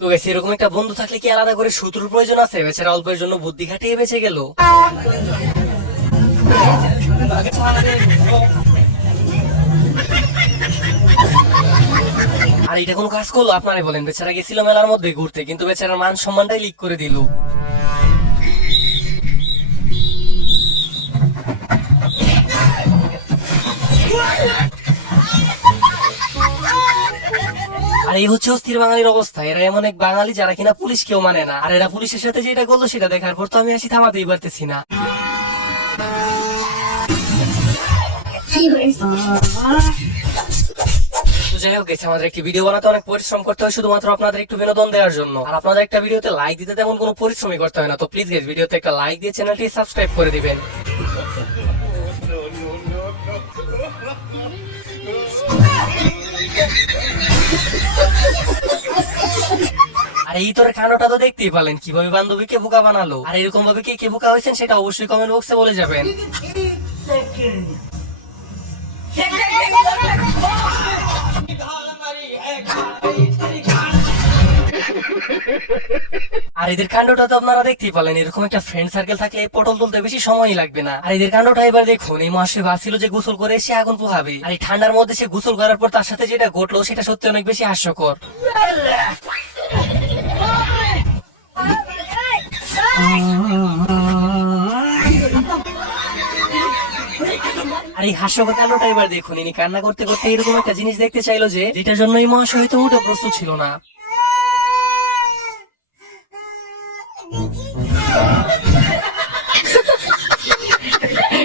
তো গাইস এরকম একটা বন্ধু থাকলে কি আলাদা করে শত্রুর প্রয়োজন আছে? বেচারা অল্পের জন্য বুদ্ধি খাটিয়ে বেঁচে গেল। আর এটা কোনো কাজ করলো আপনারাই বলেন? বেচারা গেছিল মেলার মধ্যে ঘুরতে, কিন্তু বেচারার মান সম্মানটাই লিক করে দিল। আর এই হচ্ছে অস্থির বাঙালির অবস্থা। এরা এমন এক বাঙালি যারা কিনা পুলিশ কেউ মানে না। আর এরা পুলিশের সাথে যেটা করলো সেটা দেখার পর তো আমি আসি থামাতেই পারতেছি না। যাই হোক গেছে, আমাদের একটি ভিডিও বানাতে অনেক পরিশ্রম করতে হয় শুধুমাত্র আপনাদের একটু বিনোদন দেওয়ার জন্য। আর আপনাদের একটা ভিডিওতে লাইক দিতে তেমন কোনো পরিশ্রমই করতে হয় না। তো প্লিজ গেছে ভিডিওতে একটা লাইক দিয়ে চ্যানেলটি সাবস্ক্রাইব করে দিবেন। আর এই তোর কান্ডটা তো দেখতেই পেলেন, কিভাবে বান্ধবীকে বোকা বানালো। আর এরকম ভাবে কে বোকা হয়েছেন সেটা অবশ্যই কমেন্ট বক্সে বলে যাবেন। আর এদের কাণ্ডটা তো আপনারা দেখতেই পেলেন। এরকম একটা ফ্রেন্ড সার্কেল থাকলে পটল তুলতে বেশি সময়ই লাগবে না। আর এদের কাণ্ডটা এবার দেখুন, এই মহাশয় ভাবছিল যে গোসল করে সে আগুন পোহাবে, আর এই ঠান্ডার মধ্যে সে গোসল করার পর তার সাথে যেটা ঘটলো সেটা সত্যি অনেক বেশি হাস্যকর। আর এই হাস্যকর কাণ্ডটা এবার দেখুন, ইনি কান্না করতে করতে এরকম একটা জিনিস দেখতে চাইলো যে যেটার জন্য এই মহাশয় হয়তো মোটো প্রস্তুত ছিল না।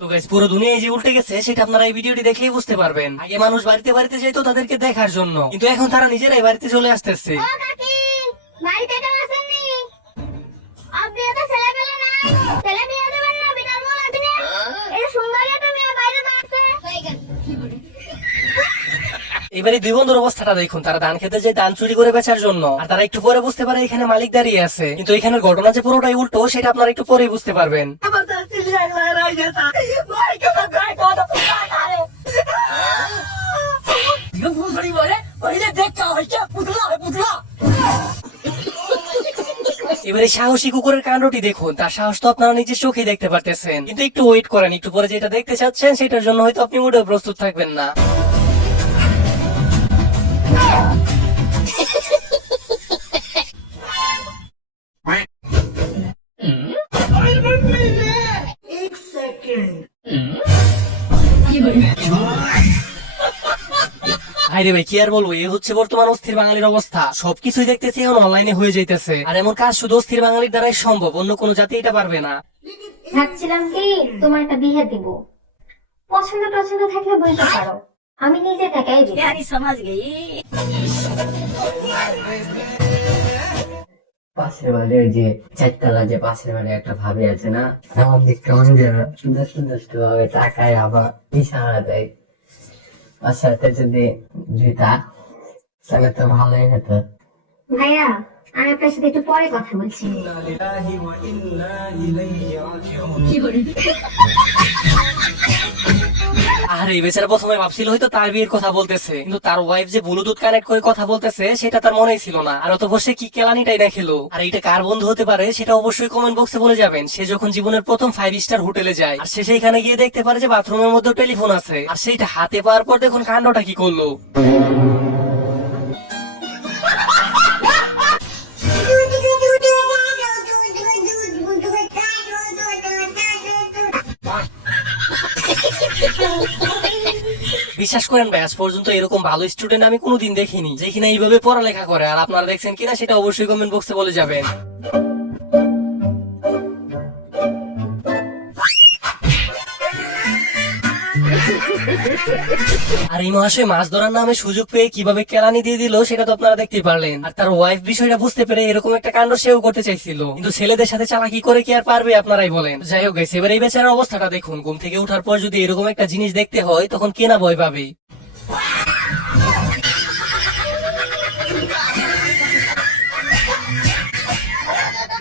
তো গাইস পুরো দুনিয়ায় যে উল্টে গেছে সেটা আপনারা এই ভিডিওটি দেখলেই বুঝতে পারবেন। আগে মানুষ বাড়িতে বাড়িতে যেত তাদেরকে দেখার জন্য, কিন্তু এখন তারা নিজেরাই বাড়িতে চলে আসতেছে। এবারে দুই বন্ধুর অবস্থাটা দেখুন, তারা ধান খেতে যায় ধান চুরি করে বেচার জন্য। আর তারা একটু পরে বুঝতে পারে এখানে মালিক দাঁড়িয়ে আছে, কিন্তু এখানের ঘটনা যে পুরোটাই উল্টো সেটা আপনারা একটু পরেই বুঝতে পারবেন। এবারে সাহসী কুকুরের কাণ্ডটি দেখুন, তার সাহস তো আপনারা নিজের চোখেই দেখতে পারতেছেন। কিন্তু একটু ওয়েট করেন, একটু পরে যেটা দেখতে চাচ্ছেন সেটার জন্য হয়তো আপনি মোটেও প্রস্তুত থাকবেন না। আরে ভাই কি আর বলবো, এই হচ্ছে বর্তমান অস্থির বাঙালির অবস্থা। সবকিছুই দেখতেছি এখন অনলাইনে হয়ে যাইতেছে, আর এমন কাজ শুধু অস্থির বাঙালির দ্বারাই সম্ভব, অন্য কোনো জাতি এটা পারবে না। ভাবছিলাম কি তোমার একটা বিয়ে দিব, পছন্দ টছন্দ থাকলে বলতে পারো, আমি নিজে থেকেই দিব। পাশের বাড়ি ওই যে চারতলা যে পাশের বাড়ি একটা ভাবি আছে না, আমার দিক কেমন যেন দুষ্ট ভাবে টাকায় আবার ইশারা দেয়। ওর সাথে যদি যেটা তাহলে তো ভালোই হতো। ভাইয়া আমি আপনার সাথে একটু পরে কথা বলছি। আর এই বেচারা প্রথমে ভাবছিল হয়তো তার বিয়ের কথা বলতেছে, কিন্তু তার ওয়াইফ যে ব্লুটুথ কানেক্ট করে কথা বলতেছে সেটা তার মনেই ছিল না। আর অতঃপর সে কি কেলানিটাই দেখলো। আর এইটা কার বন্ধু হতে পারে সেটা অবশ্যই কমেন্ট বক্সে বলে যাবেন। সে যখন জীবনের প্রথম 5 স্টার হোটেলে যায়, আর সে সেইখানে গিয়ে দেখতে পারে যে বাথরুমের মধ্যে টেলিফোন আছে, আর সেইটা হাতে পাওয়ার পর দেখুন কাণ্ডটা কি করলো। বিশ্বাস করেন ভাই, আজ পর্যন্ত এরকম ভালো স্টুডেন্ট আমি কোনোদিন দেখিনি যে কিনা এইভাবে পড়ালেখা করে। আর আপনারা দেখছেন কিনা সেটা অবশ্যই কমেন্ট বক্সে বলে যাবেন। আর এই মহাশয় মাছ ধরার নামে সুযোগ পেয়ে কিভাবে কেলানি দিয়ে দিল সেটা তো আপনারা দেখতেই পারলেন। আর তার ওয়াইফ বিষয়টা বুঝতে পেরে এরকম একটা কাণ্ড সেও করতে চাইছিল, কিন্তু ছেলেদের সাথে চালাকি করে কি আর পারবে? আপনারাই বলেন। যাই হোক গাইস, এবার এই বেচারার অবস্থাটা দেখুন। ঘুম থেকে ওঠার পর যদি এরকম একটা জিনিস দেখতে হয় তখন কে না ভয় পাবে।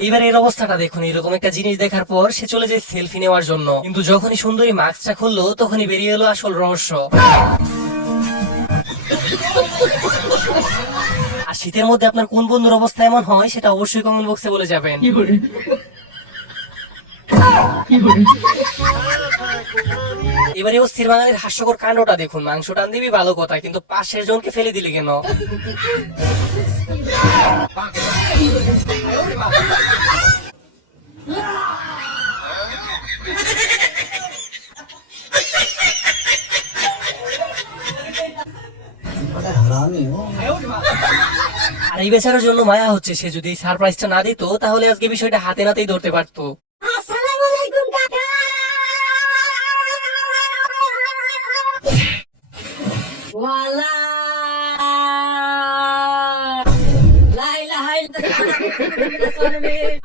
এবার এর অবস্থাটা দেখুন, এরকম একটা জিনিস দেখার পর সে চলে যায় সেলফি নেওয়ার জন্য, কিন্তু যখনই সুন্দরী মাস্কটা খুললো তখনই বেরিয়ে এলো আসল রহস্য। আর শীতের মধ্যে আপনার কোন বন্ধুর অবস্থা এমন হয় সেটা অবশ্যই কমেন্ট বক্সে বলে যাবেন। এবারে অস্থির বাঙালির হাস্যকর কাণ্ডটা দেখুন। মাংস টান দিবি ভালো কথা, কিন্তু পাশের জনকে ফেলে দিলি কেন? আর এই বেচারার জন্য মায়া হচ্ছে, সে যদি সারপ্রাইজটা না দিত তাহলে আজকে বিষয়টা হাতে নাতেই ধরতে পারতো।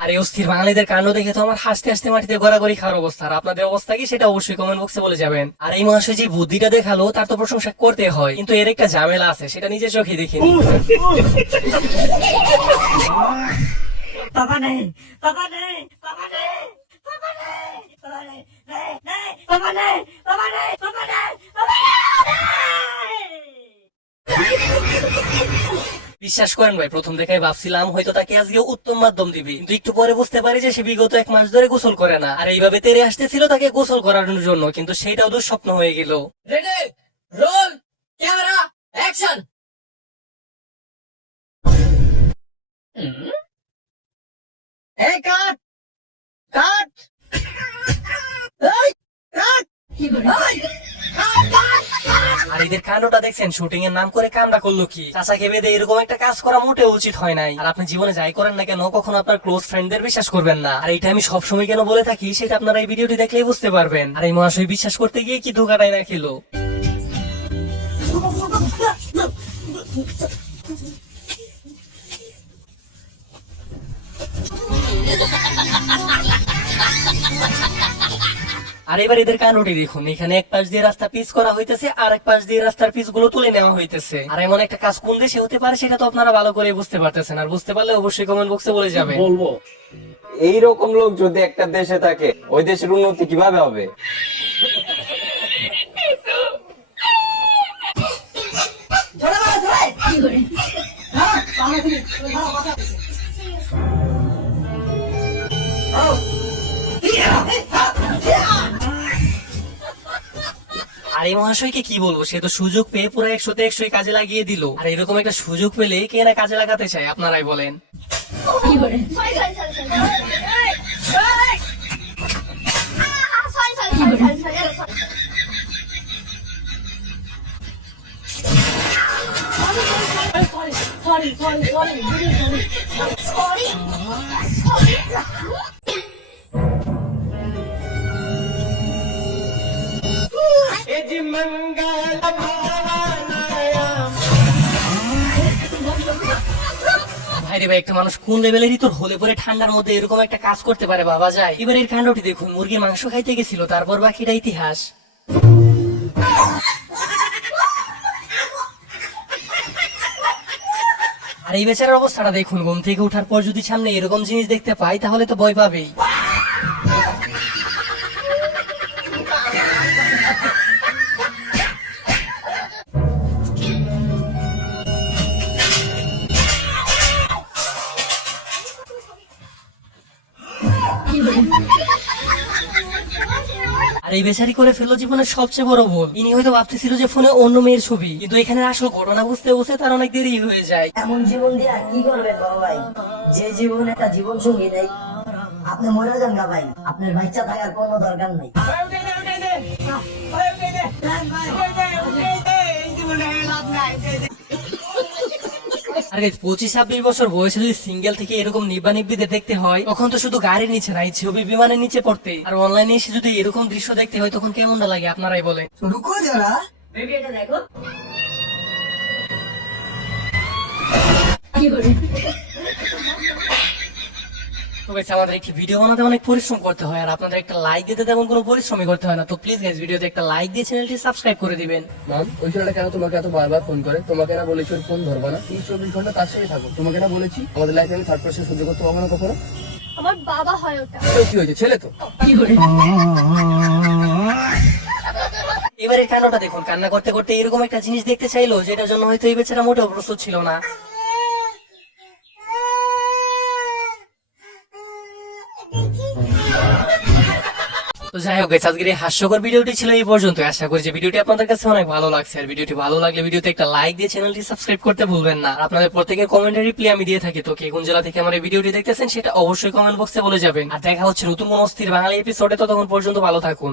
আর এই অস্থির বাঙালিদের কাণ্ড দেখে তো আমার হাসতে হাসতে মাটিতে গড়াগড়ি খাওয়ার অবস্থা। আর আপনাদের অবস্থা কি সেটা অবশ্যই কমেন্ট বক্সে বলে যাবেন। আর এই মহাশয় যে বুদ্ধিটা দেখালো তার তো প্রশংসা করতে হয়, কিন্তু এর একটা ঝামেলা আছে, সেটা নিজের চোখে দেখিনি। पापा नहीं पापा नहीं पापा नहीं पापा नहीं पापा नहीं नहीं नहीं पापा नहीं पापा नहीं पापा नहीं पापा नहीं। বিশ্বাস করেন ভাই, প্রথম দেখায় ভাবছিলাম হয়তো তাকে আজকে উত্তম মাধ্যম দিবি, কিন্তু একটু পরে বুঝতে পারি যে সে বিগত 1 মাস ধরে গোসল করে না। আর এইভাবে তেরে আসতেছিল তাকে গোসল করানোর জন্য, কিন্তু সেইটাও দুঃস্বপ্ন হয়ে গেল। Ready roll camera action. ए काट काट আর এদের কাণ্ডটা দেখছেন, শুটিং এর নাম করে কামটা করলো কি? চাচাকে বেঁধে এরকম একটা কাজ করা মোটেও উচিত হয় নাই। আর আপনি জীবনে যাই করেন না কেন, কখনো আপনার ক্লোজ ফ্রেন্ডদের বিশ্বাস করবেন না। আর এটা আমি সবসময় কেন বলে থাকি সেটা আপনারা এই ভিডিওটি দেখলেই বুঝতে পারবেন। আর এই মহাশয় বিশ্বাস করতে গিয়ে কি ধোকাটাই না খেলো। আর এবার এদের কাণ্ডটি দেখুন, এখানে এক পাশ দিয়ে রাস্তা পিচ করা হইতেছে, আর এক পাশ দিয়ে রাস্তার পিচ গুলো তুলে নেওয়া হইতেছে। আর এমন একটা কাজ কোন দেশে হতে পারে সেটা তো আপনারা ভালো করে বুঝতে পারতেছেন। আর বুঝতে পারলে অবশ্যই কমেন্ট বক্সে বলে যাবেন। বলবো এইরকম লোক যদি একটা দেশে থাকে, ওই দেশের উন্নতি কিভাবে হবে? আর এই মহাশয়কে কি বলবো, সে তো সুযোগ পেয়ে পুরো 100তে 100 কাজে লাগিয়ে দিল। আর এরকম একটা সুযোগ পেলে কে না কাজে লাগাতে চায়, আপনারাই বলেন। ভাইরে ভাই, একটা মানুষ কোন লেভেলেরই তোর হলে পরে ঠান্ডার মধ্যে এরকম একটা কাজ করতে পারে, ভাবা যায়? এবার এর কাণ্ডটি দেখুন, মুরগির মাংস খাইতে গেছিল, তারপর বাকিটা ইতিহাস। আর এই বেচারার অবস্থাটা দেখুন, ঘুম থেকে ওঠার পর যদি সামনে এরকম জিনিস দেখতে পাই তাহলে তো ভয় পাবেই। আর এই বেচারি করে ফেললো জীবনের সবচেয়ে বড় ভুল। ইনি হয়তো ভাবতেছিল যে ফোনে অন্য মেয়ের ছবি, কিন্তু এখানে আসল ঘটনা বুঝতে বুঝতে তার অনেক দেরি হয়ে যায়। এমন জীবন দিয়া কি করবেন বাবা ভাই, যে জীবন একটা জীবন সঙ্গী নেই। আপনি মরে যান গা ভাই, আপনার বাচ্চা থাকার কোনো দরকার নেই। আর 25-26 বছর বয়সে যদি সিঙ্গেল থেকে এরকম নিব্বানিব্বিতে দেখতে হয়, তখন তো শুধু গাড়ির নিচে না, এই ছবি বিমানের নিচে পড়তে। আর অনলাইনে এসে যদি এরকম দৃশ্য দেখতে হয় তখন কেমনটা লাগে আপনারাই বলেন। রুকো যারা বেবি, এটা দেখো। তো গাইস, আমাদের একটি ভিডিও বানাতে অনেক পরিশ্রম করতে হয়, আর আপনাদের একটা লাইক দিতে তেমন কোনো পরিশ্রমই করতে হয় না। তো প্লিজ গাইস, ভিডিওতে একটা লাইক দিয়ে চ্যানেলটি সাবস্ক্রাইব করে দিবেন। ম্যাম, ওই ছেলেটা কেন তোমাকে এত বারবার ফোন করে? তোমাকে না বলেছি ওর ফোন ধরবা না, 24 ঘন্টা তার সাথে থাকো। তোমাকে না বলেছি আমাদের লাইফে আমি থার্ড পার্সন সহ্য করতে পারবো না কখনো? আমার বাবা হয় ওটা। তো কি হয়েছে, ছেলে তো। এবারে কান্নাটা দেখুন, কান্না করতে করতে এরকম একটা জিনিস দেখতে চাইলো যেটার জন্য হয়তো এই বেচারা মোটেও প্রস্তুত ছিল না। তো যাই হোক guys, আজকের এই হাস্যকর ভিডিওটি ছিল এই পর্যন্ত। আশা করি যে ভিডিওটি আপনাদের কাছে অনেক ভালো লাগছে। আর ভিডিওটি ভালো লাগলে ভিডিওতে একটা লাইক দিয়ে চ্যানেলটি সাবস্ক্রাইব করতে ভুলবেন না। আর আপনাদের প্রত্যেকের কমেন্টের রিপ্লাই আমি দিয়ে থাকি, তো কে কোন জেলা থেকে আমার এই ভিডিওটি দেখতেছেন সেটা অবশ্যই কমেন্ট বক্সে বলে যাবেন। আর দেখা হচ্ছে নতুন কোন অস্থির বাঙালি এপিসোডে, ততক্ষণ পর্যন্ত ভালো থাকুন।